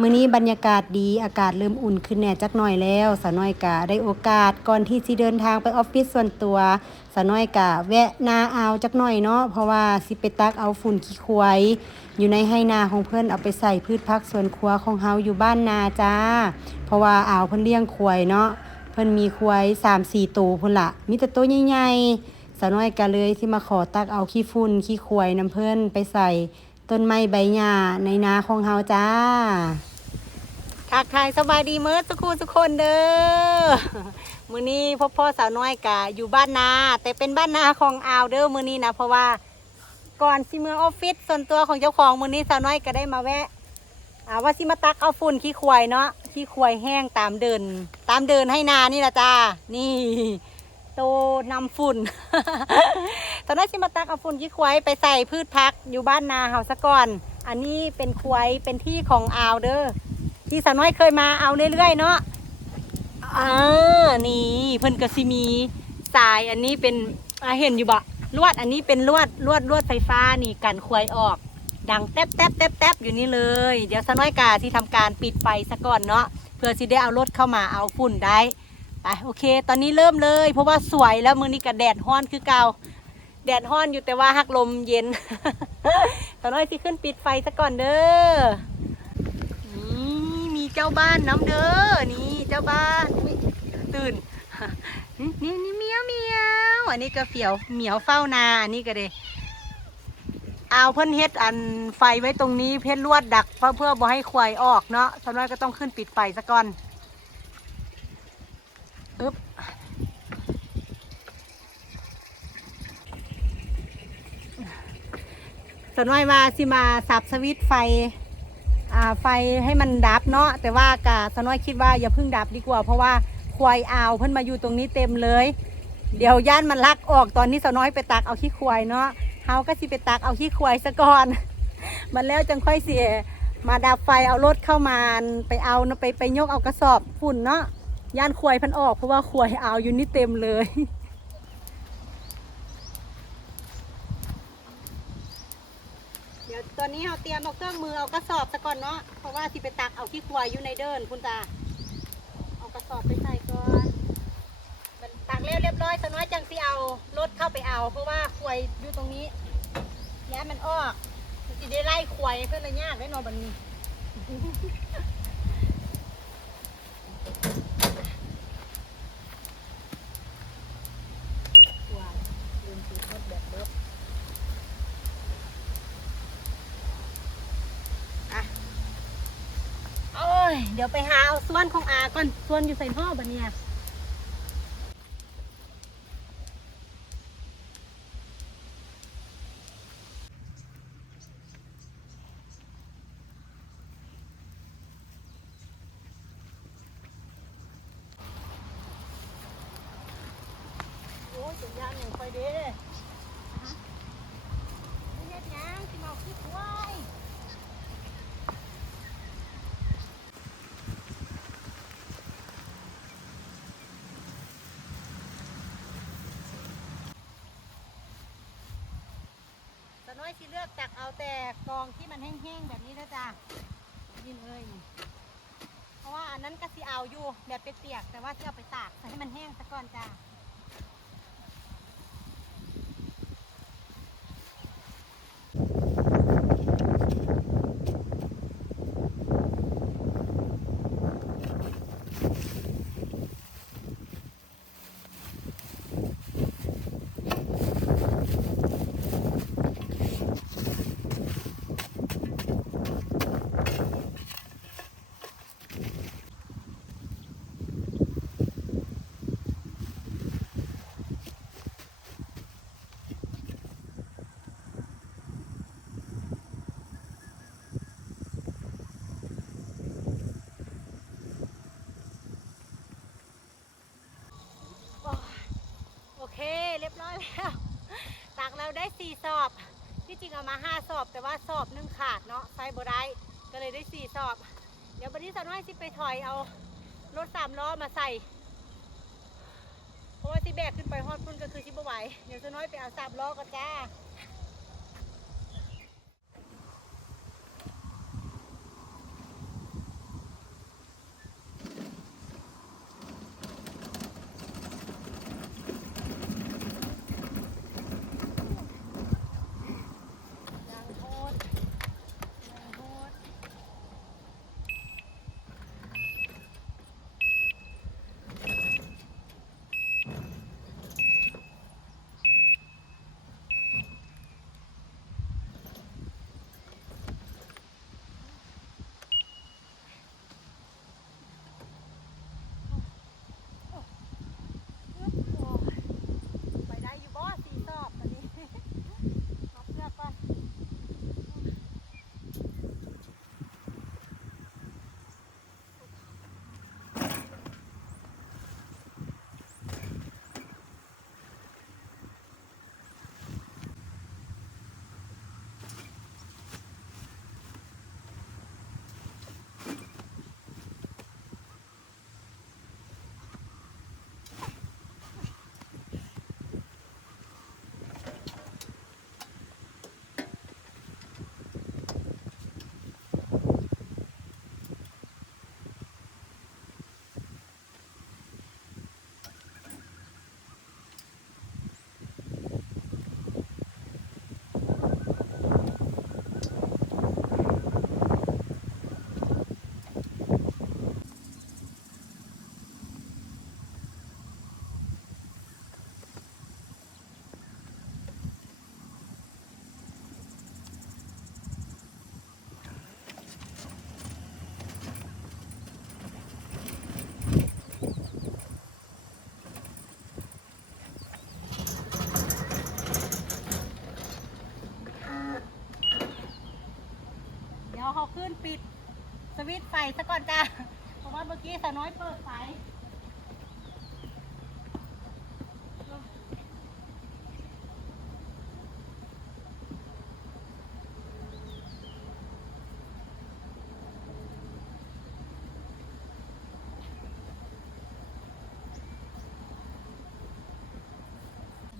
มื้อนี้บรรยากาศดีอากาศเริ่มอุ่นขึ้นแน่จักหน่อยแล้วสาวน้อยกะได้โอกาสก่อนที่สิเดินทางไปออฟฟิศส่วนตัวสาวน้อยกะแวะนาเอาจักหน่อยเนาะเพราะว่าสิไปตักเอาฝุ่นขี้ควายอยู่ในให้นาของเพิ่อนเอาไปใส่พืชผักสวนครัวของเฮาอยู่บ้านนาจ้า เพราะว่าเอาเพิ่นเลี้ยงควายเนาะเพิ่นมีควาย3-4ตัวพุ่นละมีแต่ตัวใหญ่ๆสาวน้อยกะเลยที่มาขอตักเอาขี้ฝุ่นขี้ควายน้ำเพิ่นไปใส่ ต้นไม้ใบหญ้าในนาของเฮาจ้าทักทายสบายดีเมิดสุกูสุกคนเด้อมื้อนี้พ่อพ่อสาวน้อยกะอยู่บ้านนา แต่เป็นบ้านนาของอาวเด้อมื้อนี้นะเพราะว่าก่อนสิเมืองออฟฟิศส่วนตัวของเจ้าของมื้อนี้สาวน้อยก็ได้มาแวะอาว่าสิมาตักเอาฝุ่นขี้ควายเนาะขี้ควายแห้งตามเดิน ตามเดินให้นานี่ละจ้านี่ โตนำฝุ่น ตอนนั้นสิมาตักเอาฝุ่นขี้ควายไปใส่พืชพักอยู่บ้านนาเฮาซะก่อน อันนี้เป็นควายเป็นที่ของอาวเด้อ ที่สาวน้อยเคยมาเอาเรื่อยๆเนาะอ่านี่เพิ่นก็สิมีสายอันนี้เป็นเห็นอยู่บ่ลวดอันนี้เป็นลวดลวดลวดไฟฟ้านี่กันควายออก ดังแต๊บแต๊บแต๊บแต๊บอยู่นี่เลย เดี๋ยวสน้อยกาที่ทำการปิดไฟซะก่อนเนาะเพื่อสิได้เอารถเข้ามาเอาฝุ่นได้ ไปโอเค ตอนนี้เริ่มเลย เพราะว่าสวยแล้วมือนี้ก็แดดฮ้อนคือเก่าแดดฮ้อนอยู่แต่ว่าหักลมเย็นสาวน้อยสิขึ้นปิดไฟซะก่อนเด้อนี่มีเจ้าบ้านน้ำเด้อนี่เจ้าบ้านตื่นนี่นี่เมียวเมียวอันนี้ก็เฟียวเหมียวเฝ้านาอันนี้ก็เดเอาเพิ่นเฮ็ดอันไฟไว้ตรงนี้เพ่นลวดดักเพื่อเพื่อบ่ให้ควายออกเนาะสำน้อยก็ต้องขึ้นปิดไฟซะก่อน สำน้อยมาสิมาสับสวิตไฟอ่าไฟให้มันดับเนาะแต่ว่ากะสน้อยคิดว่าอย่าเพิ่งดับดีกว่า เพราะว่าควายอาวเพิ่นมาอยู่ตรงนี้เต็มเลย เดี๋ยวย่านมันลักออกตอนนี้สน้อยไปตักเอาขี้ควายเนาะเฮาก็สิไปตักเอาขี้ควายซะก่อน มันแล้วจังค่อยเสียมาดับไฟเอารถเข้ามาไปเอาไปไปยกเอากระสอบฝุ่นเนาะย่านควายพันออกเพราะว่าควายอาวอยู่นี่เต็มเลย เดี๋ยว ตอนนี้เราเตรียมเอาเครื่องมือเอากระสอบซะก่อนเนาะ เพราะว่าที่ไปตักเอาขี้ควายอยู่ในเดินคุณตา เอากระสอบไปใส่ก่อนมันตักแล้วเรียบร้อยสน้อยจังสิเอารถเข้าไปเอา เพราะว่าควายอยู่ตรงนี้ย้ยมันออกมันจะได้ไล่ควายเพื่อนระยะได้นอนบันนี้ ควายลืมซื้อรถแบบเดิม โอ้ย เดี๋ยวไปหาเอา ส่วนของอาก่อนส่วนอยู่ใส่ท่อบันเนี่ยโอ้ยสัญญาณหนึ่งคอยเด้ไม่เฮ็ดหยังสิมาเอาขี้ควาย ส น้อยที่เลือกตักเอาแต่กองที่มันแห้งๆแบบนี้นะจ๊ะยินเอ้ยเพราะว่าอันนั้นก็สิเอาอยู่แบบเปียกๆแต่ว่าที่เอาไปตากให้มันแห้งซะก่อนจ้าโอ้ยโอเค เรียบร้อยแล้ว ตัก เราได้สี่สอบ ที่จริงเอามาห้าสอบ แต่ว่าสอบหนึงขาดเนาะใส่บ่ได้ก็เลยได้สี่สอบ เดี๋ยววันนี้สาวน้อยสิไปถอยเอารถสามล้อมาใส่ เพราะว่าที่แบกขึ้นไปฮอดพุ่นก็คือชิบไหวเดี๋ยวสาวน้อยไปเอาสามล้อกันจ้า ปิดสวิตช์ไฟซะก่อนจ้าเพราะว่าเมื่อกี้สาวน้อยเปิดไฟ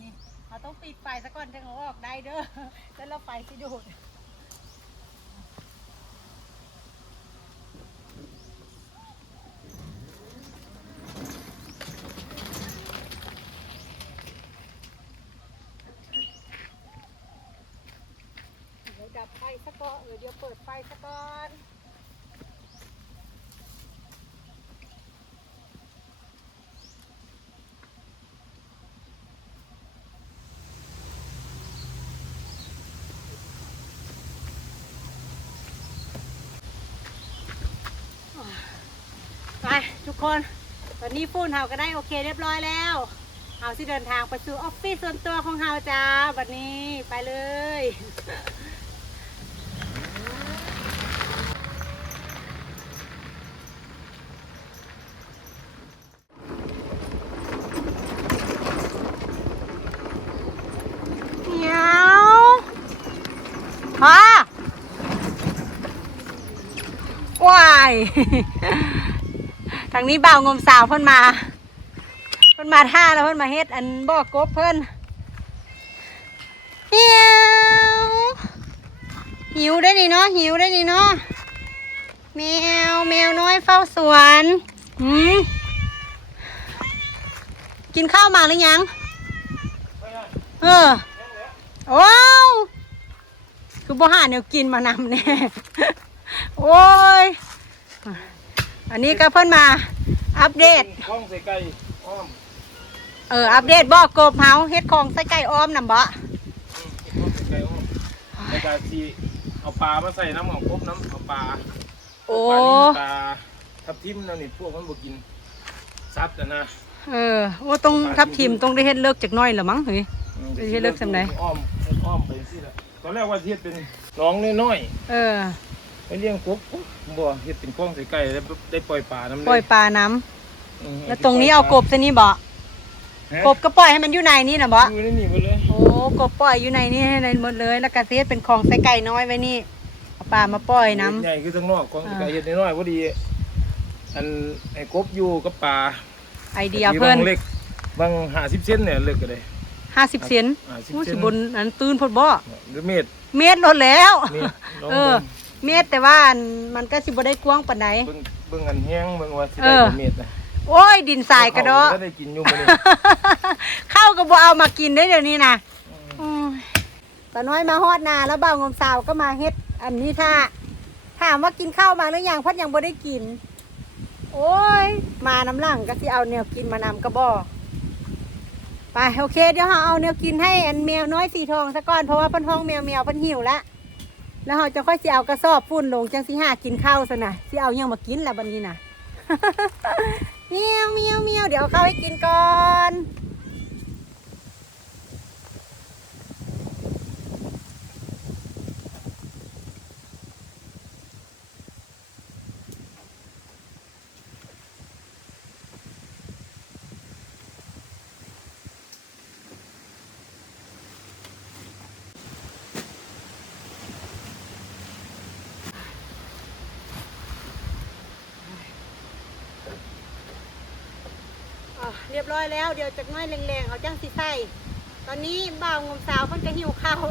นี่เราต้องปิดไฟซะก่อนถึงเอาออกได้เด้อแล้วเราไฟสิดูด เดี๋ยวดับไฟซะก่อนเออเดี๋ยวเปิดไฟซะก่อน ไป ทุกคนตอนนี้ฟูนเฮาก็ได้โอเคเรียบร้อยแล้วเฮาสิเดินทางไปสู่ออฟฟิศส่วนตัวของเฮาจ้าวันนี้ไปเลยเนียวพอว้าย ทางนี้บ่าวงมสาวเพิ่นมา เพิ่นมาท่าแล้วเพิ่นมาเฮ็ดอันบอกบเพิ่นเหนียวหิวได้นี่เนาะหิวได้นี่เนาะแมวแมวน้อยเฝ้าสวนหืมกินข้าวมาหรือยัง เออว้าวคือบ่หาแนวกินมานำแน่ โอ้ย อันนี้ก็เพิ่นมาอัปเดตข้องใส่ไก่อ้อมเอออัปเดตบอกกบเฮาเฮ็ดของใส่ไก่อ้อมนำบ่อืมข้องใส่ไก่อ้อมในการที่เอาปลามาใส่น้ำของครบน้ำเอาปลาโอ้ปลานิ่มปลาทับทิมนั่นนี่พวกมันบ่กินซัดแต่นะเออโอ้ต้องทับทิมต้องได้เฮ็ดเลิกจากหน้อยละมั้งเฮ้ยอืมไปเฮ็ดเลิกสำไหนอ้อมเฮ็ดอ้อมไปสิละตอนแรกว่าสิเฮ็ดเป็นน้องน้อยเออๆไป เลี้ยงกบอุ๊ยบ่เฮ็ดเป็นข้องใส่ไก่ได้ได้ปล่อยปลาน้ำเลปล่อยปลาน้ำอืมแล้วตรงนี้เอากบซะนี่บ่ฮะกบก็ปล่อยให้มันอยู่ในนี่น่ะบ่อยู่ในนี่หมดเลยโอ้กบปล่อยอยู่ในนี่ให้ในหมดเลย แล้วก็สิเฮ็ดเป็นของใส่ไก่น้อยไว้นี่เอาปลามาปล่อยน้ำ ใหญ่คือทั้งนอกข้องใส่อ่าไก่เฮ็ดน้อยๆพอดี อันไอ้กบอยู่กับปลาไอเดียเพิ่นบางเล็กบางหาสิบเซนเนี่ยเล็กก็ได้50เซนอ่าสิบโอ้เซสินบนอันตื่นพดบ่หรือเมตรเมตรลดแล้วเมตรลองเออ เมตรแต่ว่าอันมันก็สิบ่ได้กว้างปานใด เบิ่งเบิ่งอันแห้งเบิ่งว่าสิเอได้อบ่เมตรนะโอ้ยดินทรายกระโดดเขาได้กินอยู่มื้อนี้ข้าวก็บ่เอามากินได้เดี๋ยวนี้นะอืมตาน้อยมาฮอดนาแล้วบ่าวงมสาวก็มาเฮ็ด อันนี้ท่าถามว่ากินข้าวมาหรือยังเพราะยังบ่ได้กิน โอ้ย มาน้ำหลังก็สิเอาแนวกินมานำกระบอกไปโอเค เดี๋ยวเราเอาแนวกินให้อันแมวน้อยสีทองซะก่อนเพราะว่าเพิ่นห้องแมวแมวเพิ่นหิวแล้ว แล้วเราจะค่อยสิเอากระสอบฝุ่นลงจังสิหากินข้าวซะนะสิเอายังมากินแล้วบันนี้น่ะเมียวเมียวเมียวเดี๋ยวเอาข้าวให้กินก่อน อะเร้อยแล้วเดี๋ยวจากหน้อยแรงๆเอาจังสิใส่ตอนนี้บ่าวงมสาวเพิ่นก็หิวข้าว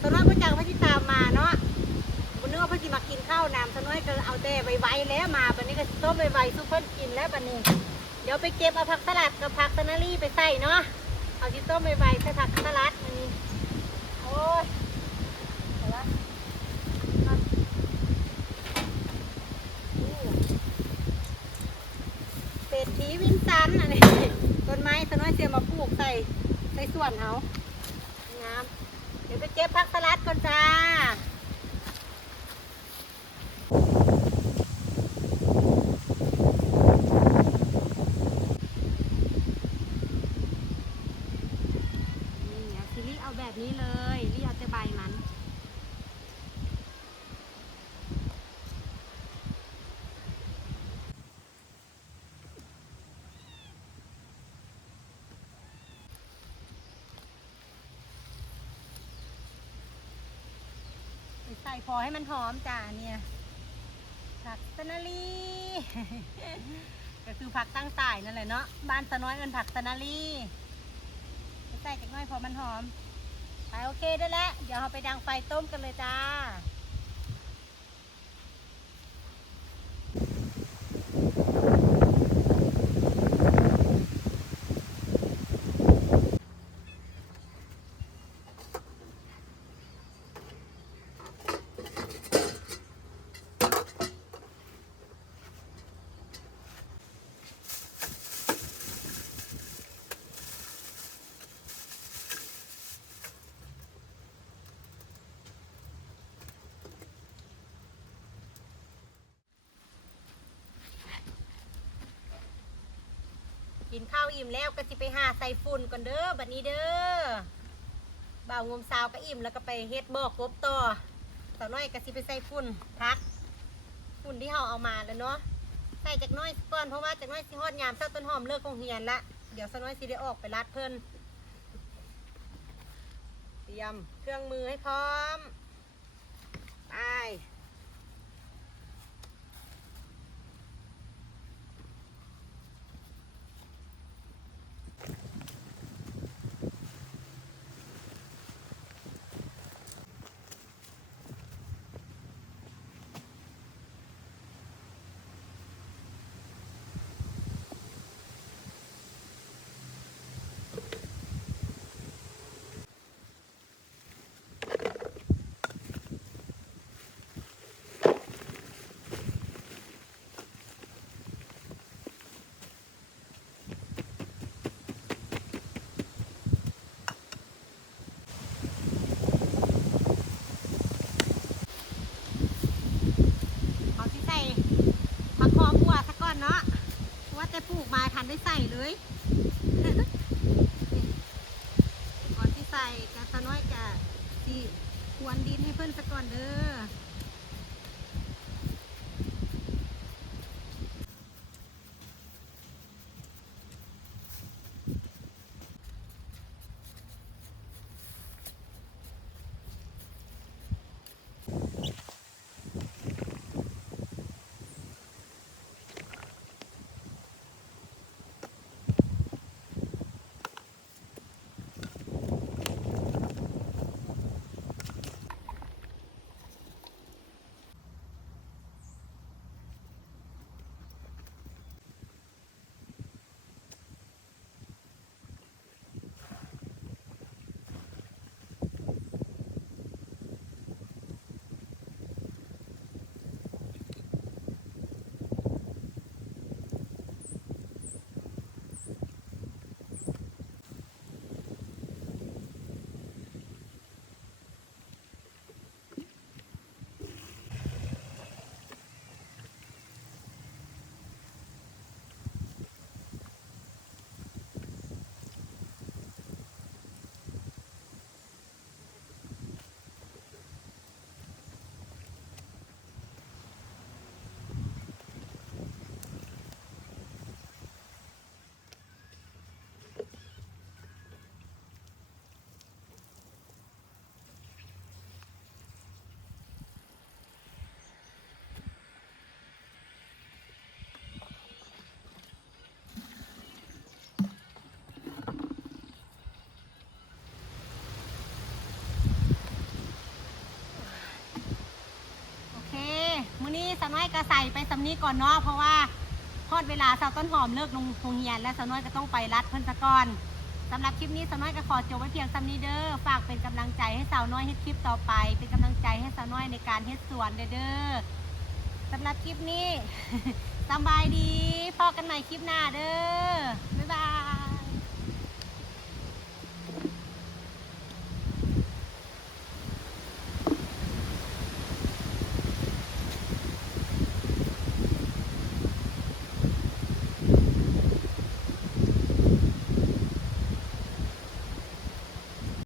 สน้อยเพิ่นจังเพิ่นสิตามมาเนาะบนึกว่าเพิ่นสิมากินข้าวน้ำสน้อยก็เอาแต่ไวๆแล้วมาบัดนี้ก็ต้มไวๆสู้เพิ่นกินแล้วบัดนี้ เดี๋ยวไปเก็บเอาผักสลัดกับผักสนาลี่ไปใส่เนาะเอาสิต้มไวๆใส่ผักสลัดอันนี้โอ้ยเอาละเอาอู้ เศรษฐีวินซันอันนี้ ต้นไม้ต้นน้อยเสียมาปลูกใส่ใส่ส่วนเขางาม เดี๋ยวไปเก็บผักสลัดก่อนจ้า นี่เอาซิลี่เอาแบบนี้เลยลี่เอาแต่ใบมัน ใส่พอให้มันหอมจ้าเนี่ยผักสะนาลีก็คือผักตั้งตายนั่นแหละเนาะบ้านสะน้อยเอินผักสะนาลีใส่จากหน้อยพอมันหอมไปโอเคได้แล้วเดี๋ยวเราไปดังไฟต้มกันเลยจ้า นข้าวอิ่มแล้วก็สิไปหาใส่ฝุ่นก่อนเด้อบัดนี้เด้อบ่าวงมสาวก็อิ่มแล้วก็ไปเฮ็ดบ่อกบต่อสาวน้อยก็สิไปใส่ฝุ่นพักฝุ่นที่เฮาเอามาแล้วเนาะใส่จากน้อยก่อนเพราะว่าจากน้อยสิฮอดยามเช้าต้นหอมเลิกโรงเรียนละเดี๋ยวสาวน้อยสิได้ออกไปรัดเพิ่นเตรียมเครื่องมือให้พร้อมไป เขาที่ใส่ผักคอบัวซะก่อนเนาะเพราะว่าแต่ปลูกมาทัน ได้ใส่เลยก่อนที่ใส่กะสะน้อยกะสิควนดินให้เพิ่นสะก่อนเด้อเค มื้อนี้ สาวน้อยก็ใส่ไปสำนี้ก่อนเนาะเพราะว่าพอดเวลาสาวต้นหอมเลิกลงโรงเรียนและสาวน้อยก็ต้องไปรัดเพิ่นซะก่อนสำหรับคลิปนี้สาวน้อยก็ขอจบไว้เพียงสำนี้เด้อฝากเป็นกำลังใจให้สาวน้อยเฮ็ดคลิปต่อไป เป็นกำลังใจให้สาวน้อยในการเฮ็ดสวนเด้อเด้อสำหรับคลิปนี้สบายดีพอกันใหม่คลิปหน้าเด้อบ๊ายบาย